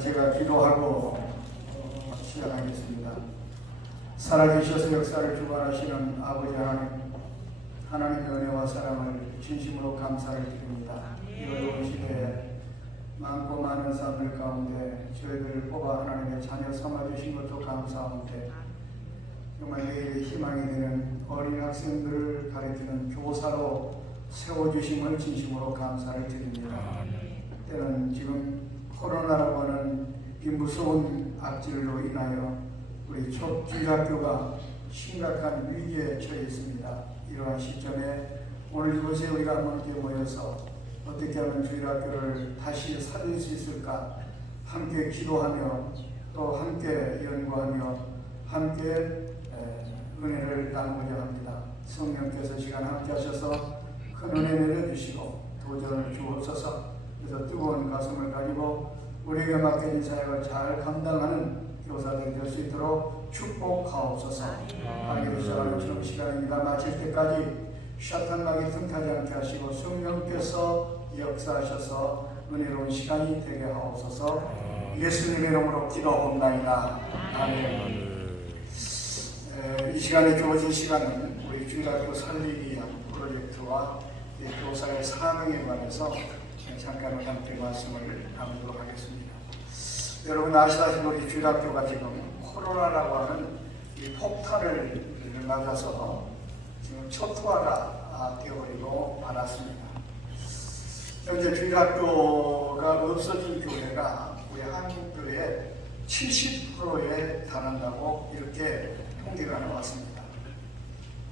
제가 기도하고 시작하겠습니다. 살아계셔서 역사를 주관하시는 아버지 하나님의 은혜와 사랑을 진심으로 감사를 드립니다. 이 어려운 시대에 많고 많은 사람들 가운데 저희들을 뽑아 하나님의 자녀 삼아주신 것도 감사한데, 정말 내일의 희망이 되는 어린 학생들을 가르치는 교사로 세워주심을 진심으로 감사를 드립니다. 때는 지금 코로나라고 하는 이 무서운 악질로 인하여 우리 초중학교가 심각한 위기에 처해 있습니다. 이러한 시점에 오늘 이곳에 우리가 함께 모여서 어떻게 하면 주일학교를 다시 살릴 수 있을까 함께 기도하며 또 함께 연구하며 함께 은혜를 나누고자 합니다. 성령께서 시간 함께 하셔서 큰 은혜 내려주시고 도전을 주옵소서. 그래서 뜨거운 가슴을 가지고 우리에게 맡겨진 사역을 잘 감당하는 교사들이 될 수 있도록 축복하옵소서. 하기로 시작하는 시간입니다. 마칠 때까지 샤탄막이 틈타지 않게 하시고 성령께서 역사하셔서 은혜로운 시간이 되게 하옵소서. 예수님의 이름으로 기도하옵나이다. 아멘. 이 시간에 주어진 시간은 우리 주일학교 살리기 위한 프로젝트와 교사의 사명에 관해서 잠깐 함께 말씀을 나누도록 하겠습니다. 여러분 아시다시피 우리 주일학교가 지금 코로나라고 하는 이 폭탄을 맞아서 지금 초토화가 되어버리고 말았습니다. 현재 주일학교가 없어진 교회가 우리 한국교회의 70%에 달한다고 이렇게 통계가 나왔습니다.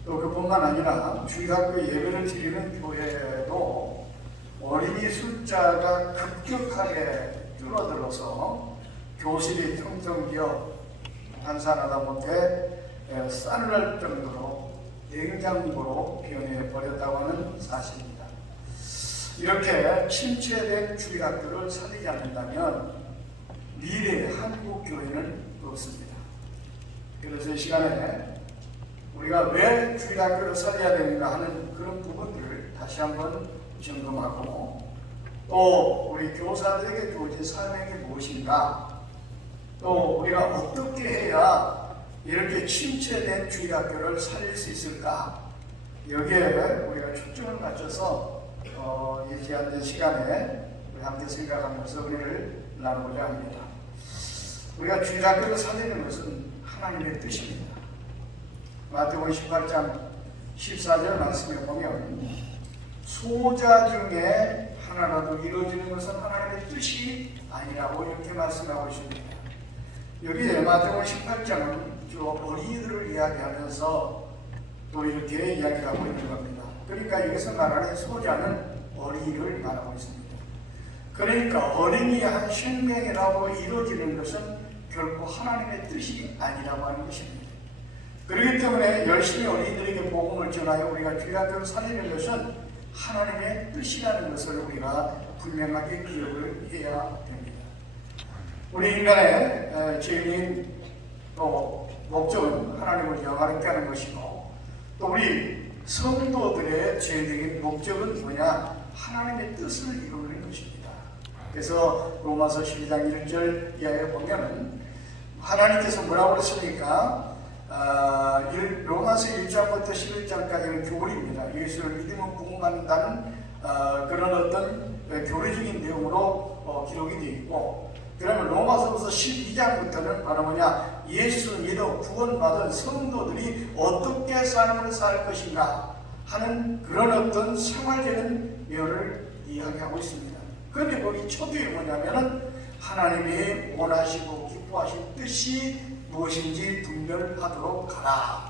또 그뿐만 아니라 주일학교 예배를 드리는 교회도 어린이 숫자가 급격하게 줄어들어서 교실이 텅텅 비어 한산하다 못해 싸늘할 정도로 냉장고로 변해버렸다고 하는 사실입니다. 이렇게 침체된 주일학교를 살리지 않는다면 미래의 한국교회는 없습니다. 그래서 이 시간에 우리가 왜 주일학교를 살려야 되는가 하는 그런 부분들을 다시 한번 점검하고, 또 우리 교사들에게 주어진 사명이 무엇인가, 또 우리가 어떻게 해야 이렇게 침체된 주일학교를 살릴 수 있을까, 여기에 우리가 초점을 맞춰서 이 제한된 시간에 우리 함께 생각하면서 은혜를 나누고자 합니다. 우리가 주일학교를 살리는 것은 하나님의 뜻입니다. 마태복음 18장 14절 말씀에 보면 소자 중에 하나라도 이루어지는 것은 하나님의 뜻이 아니라고 이렇게 말씀하고 있습니다. 여기에 마태복음 18장은 주 어린이들을 이야기하면서 또 이렇게 이야기하고 있는 겁니다. 그러니까 여기서 말하는 소자는 어린이를 말하고 있습니다. 그러니까 어린이 한 생명이라고 이루어지는 것은 결코 하나님의 뜻이 아니라고 하는 것입니다. 그렇기 때문에 열심히 어린이들에게 복음을 전하여 우리가 주일학교를 살리는 것은 하나님의 뜻이라는 것을 우리가 분명하게 기억을 해야 됩니다. 우리 인간의 죄인 또 목적은 하나님을 영화롭게 하는 것이고, 또 우리 성도들의 죄인의 목적은 뭐냐? 하나님의 뜻을 이루는 것입니다. 그래서 로마서 12장 1절 이하에 보면 하나님께서 뭐라고 그랬습니까? 로마서 1장부터 11장까지는 교리입니다. 예수를 믿으면 구원받는다는 그런 어떤 교리적인 내용으로 기록이 되어 있고, 그러면 로마서부터 12장부터는 바로 뭐냐? 예수 믿어 구원받은 성도들이 어떻게 삶을 살 것인가 하는 그런 어떤 생활적인 면을 이야기하고 있습니다. 그런데 거기 초두에 뭐냐면은 하나님이 원하시고 기뻐하신 뜻이 무엇인지 분별하도록 하라.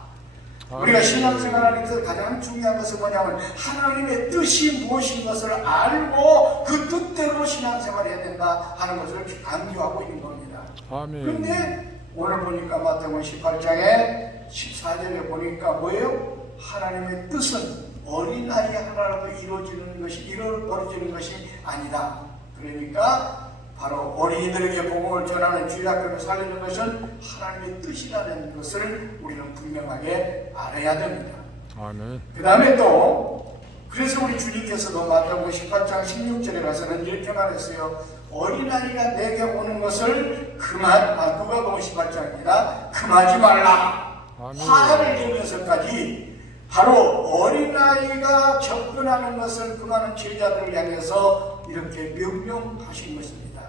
우리가 신앙생활하는 데서 가장 중요한 것은 뭐냐면 하나님의 뜻이 무엇인 것을 알고 그 뜻대로 신앙생활을 해야 된다 하는 것을 강조하고 있는 겁니다. 아멘. 그런데 오늘 보니까 마태복음 18장에 14절에 보니까 뭐예요? 하나님의 뜻은 어린아이 하나라도 이루어지는 것이 아니다. 그러니까 바로 어린이들에게 복음을 전하는 주일학교를 살리는 것은 하나님의 뜻이라는 것을 우리는 분명하게 알아야 됩니다. 아멘. 그 다음에 또 그래서 우리 주님께서도 마태복음 18장 16절에 가서는 이렇게 말했어요. 어린아이가 내게 오는 것을 누가복음 18장입니다. 금하지 말라. 화를 내면서까지 바로 어린아이가 접근하는 것을 금하는 제자들을 향해서 이렇게 명령하신 것입니다.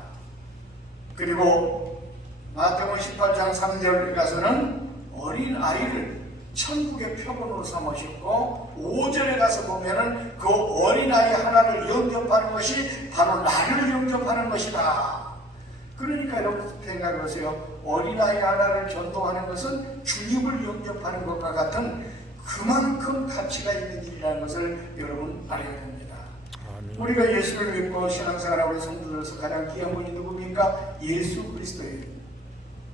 그리고 마태복음 18장 3절에 가서는 어린아이를 천국의 표본으로 삼으셨고 5절에 가서 보면은 그 어린아이 하나를 영접하는 것이 바로 나를 영접하는 것이다. 그러니까 이렇게 생각하세요. 어린아이 하나를 전도하는 것은 주님을 영접하는 것과 같은 그만큼 가치가 있는 일이라는 것을 여러분 알아야 됩니다. 아멘. 우리가 예수를 믿고 신앙생활하고 있는 성도들로서 가장 귀한 분이 누굽니까? 예수 그리스도예요.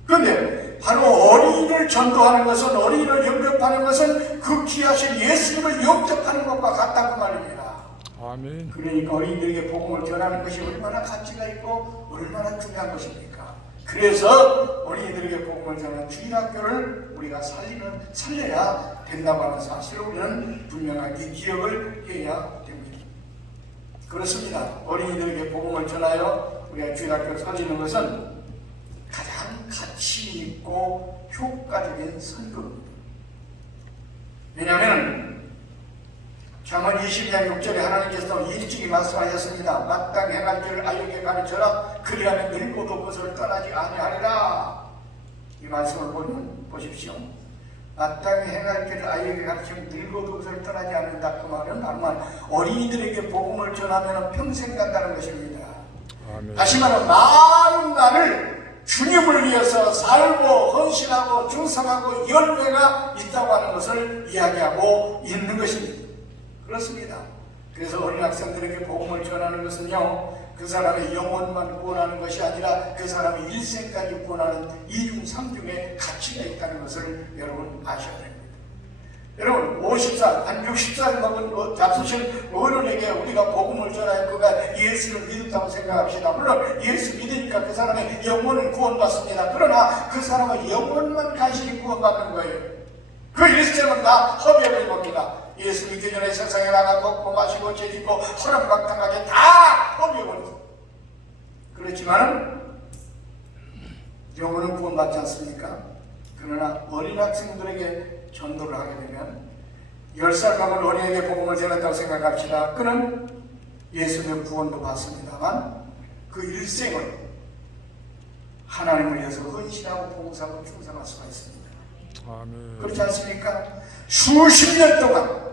그런데 바로 어린이를 전도하는 것은, 어린이를 영접하는 것은 그 귀하신 예수님을 영접하는 것과 같다고 말입니다. 아멘. 그러니까 어린이들에게 복음을 전하는 것이 얼마나 가치가 있고 얼마나 중요한 것입니까? 그래서 어린이들에게 복음을 전하는 주일학교를 우리가 살려야 된다고 하는 사실을 우리는 분명하게 기억을 해야 됩니다. 그렇습니다. 어린이들에게 복음을 전하여 우리가 주일학교를 살리는 것은 가장 가치 있고 효과적인 선거입니다. 왜냐하면 잠언 20장 6절에 하나님께서 일찍이 말씀하셨습니다. 마땅히 행할 길을 아이에게 가르쳐라. 그리하면 늙고도 그것을 떠나지 아니하리라. 이 말씀을 보십시오. 마땅히 행할 길을 아이에게 가르치면 늙고도 그것을 떠나지 않는다. 그 말은 바로 어린이들에게 복음을 전하면 평생 간다는 것입니다. 아멘. 다시 말하면 많은 날을 주님을 위해서 살고 헌신하고 충성하고 열매가 있다고 하는 것을 이야기하고 있는 것입니다. 그렇습니다. 그래서 어린 학생들에게 복음을 전하는 것은요, 그 사람의 영혼만 구원하는 것이 아니라 그 사람의 일생까지 구원하는 이중 삼중의 가치가 있다는 것을 여러분 아셔야 됩니다. 여러분 50살, 한 60살 먹은 잡수신 어른에게 우리가 복음을 전하여 그가 예수를 믿었다고 생각합시다. 물론 예수 믿으니까 그 사람의 영혼은 구원받습니다. 그러나 그 사람의 영혼만 간신히 구원받는 거예요. 그 일생은 다 허비해버린 겁니다. 예수 믿기 전에 세상에 나가 먹고 마시고 죄짓고 허름박탕하게 다 허비해버렸습니다. 그렇지만 영혼은 구원받지 않습니까? 그러나 어린 학생들에게 전도를 하게 되면 10살 먹은 어린에게 복음을 전했다고 생각합시다. 그는 예수님의 구원도 받습니다만 그 일생을 하나님을 위해서 헌신하고 봉사하고 충성할 수가 있습니다. 아멘. 그렇지 않습니까? 수십 년 동안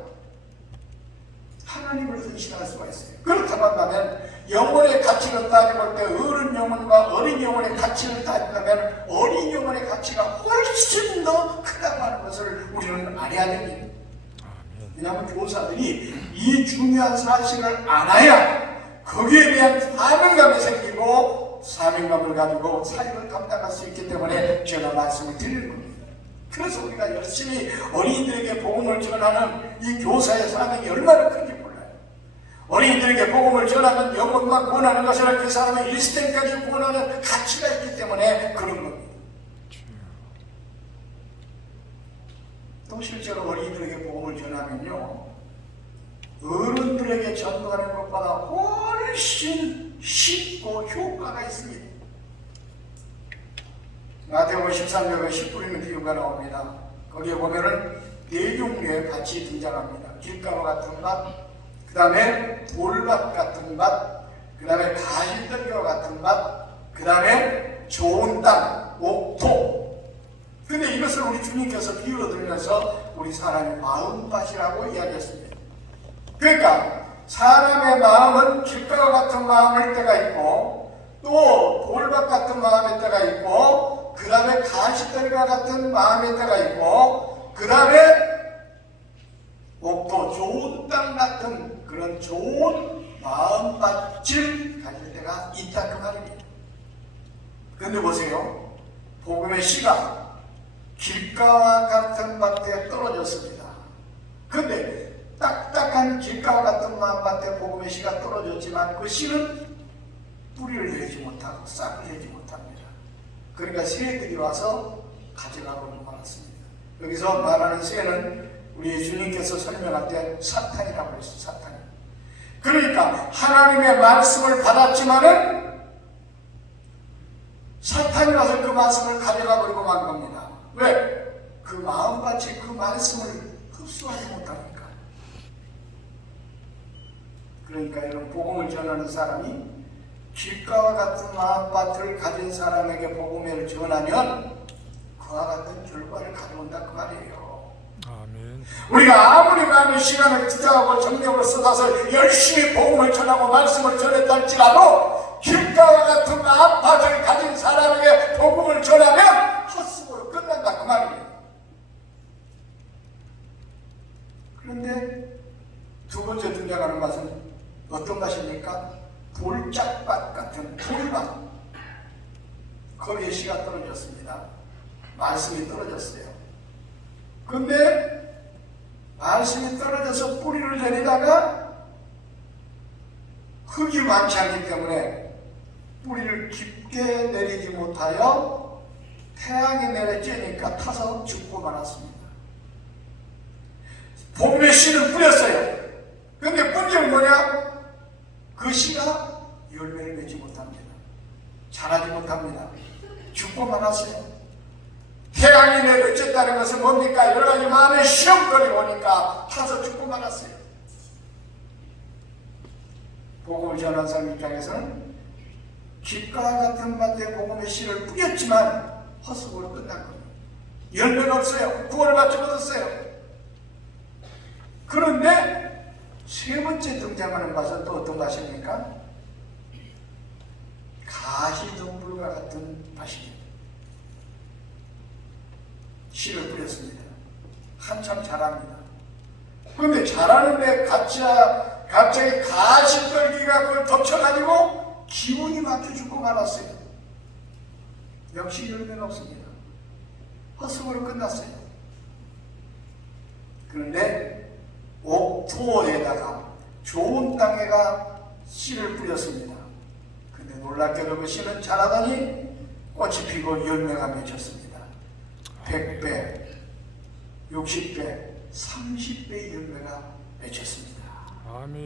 하나님을 헌신할 수가 있어요. 그렇다고 한다면 영혼의 가치를 따져볼 때 어른 영혼과 어린 영혼의 가치를 따진다면 어린 영혼의 가치가 훨씬 더 크다고 하는 것을 우리는 알아야 됩니다. 왜냐하면 교사들이 이 중요한 사실을 알아야 거기에 대한 사명감이 생기고 사명감을 가지고 사역을 감당할 수 있기 때문에 제가 말씀을 드리는 겁니다. 그래서 우리가 열심히 어린이들에게 복음을 전하는 이 교사의 사명이 얼마나 큰지 몰라요. 어린이들에게 복음을 전하면 영혼만 구원하는 것이 아니라 그 사람의 일생까지 구원하는 가치가 있기 때문에 그런 겁니다. 또 실제로 어린이들에게 복음을 전하면요, 어른들에게 전도하는 것보다 훨씬 쉽고 효과가 있습니다. 마태복음 13장에 씨 뿌리는 비유가 나옵니다. 거기에 보면은 네 종류의 밭이 등장합니다. 길가루 같은 밭, 그 다음에 돌밭 같은 밭, 그 다음에 가시떨기와 같은 밭, 그 다음에 좋은 땅, 옥토. 근데 이것을 우리 주님께서 비유로 들면서 우리 사람의 마음밭이라고 이야기했습니다. 그러니까 사람의 마음은 길가루 같은 마음일 때가 있고, 또 돌밭 같은 마음일 때가 있고, 그 다음에 가시떨기와 같은 마음일 때가 있고, 그 다음에 옥토, 좋은 땅 같은 그런 좋은 마음밭을 가질 때가 있다 그 말입니다. 그런데 보세요, 복음의 씨가 길가와 같은 밭에 떨어졌습니다. 그런데 딱딱한 길가와 같은 마음밭에 복음의 씨가 떨어졌지만 그 씨는 뿌리를 내지 못하고 싹을 내지 못합니다. 그러니까 새들이 와서 가져가고 말았습니다. 여기서 말하는 새는 우리 주님께서 설명할 때 사탄이라고 했어요. 사탄. 그러니까 하나님의 말씀을 받았지만은 사탄이 와서 그 말씀을 가져가 버리고 만 겁니다. 왜? 그 마음같이 그 말씀을 흡수하지 못하니까. 그러니까 여러분, 복음을 전하는 사람이 길가와 같은 마음밭을 가진 사람에게 복음을 전하면 그와 같은 결과를 가져온다 그 말이에요. 아멘. 우리가 아무리 많은 시간을 투자하고 정력을 쏟아서 열심히 복음을 전하고 말씀을 전했다 할지라도 길가와 같은 마음밭을 가진 사람에게 복음을 전하면 헛수고로 끝난다 그 말이에요. 그런데 두 번째 등장하는 맛은 어떤 맛입니까? 돌짝밭 같은 돌밭. 거기에 씨가 떨어졌습니다. 말씀이 떨어졌어요. 근데 말씀이 떨어져서 뿌리를 내리다가 흙이 많지 않기 때문에 뿌리를 깊게 내리지 못하여 태양에 내려 쬐니까 타서 죽고 말았습니다. 복음의 씨를 뿌렸어요. 근데 문제는 뭐냐? 그 씨가 열매를 맺지 못합니다. 자라지 못합니다. 죽고 말았어요. 태양이 내려 쬐다는 것은 뭡니까? 여러 가지 마음의 시험거리 오니까 타서 죽고 말았어요. 복음을 전한 사람 입장에서는 길가와 같은 밭에 복음의 씨를 뿌렸지만 헛수고로 끝난 겁니다. 열매가 없어요. 구원을 받지 못했어요. 그런데 세 번째 등장하는 밭은 또 어떤 밭입니까? 가시덤불과 같은 밭입니다. 씨를 뿌렸습니다. 한참 자랍니다. 그런데 자라는데 갑자기 가시떨기가 그걸 덮쳐가지고 기운이 막혀 죽고 말았어요. 역시 열매가 없습니다. 헛수고로 끝났어요. 그런데 옥토에다가 좋은 땅에가 씨를 뿌렸습니다. 근데 놀랍게도 그 씨는 자라더니 꽃이 피고 열매가 맺혔습니다. 100배, 60배, 30배의 열매가 맺혔습니다. 아멘.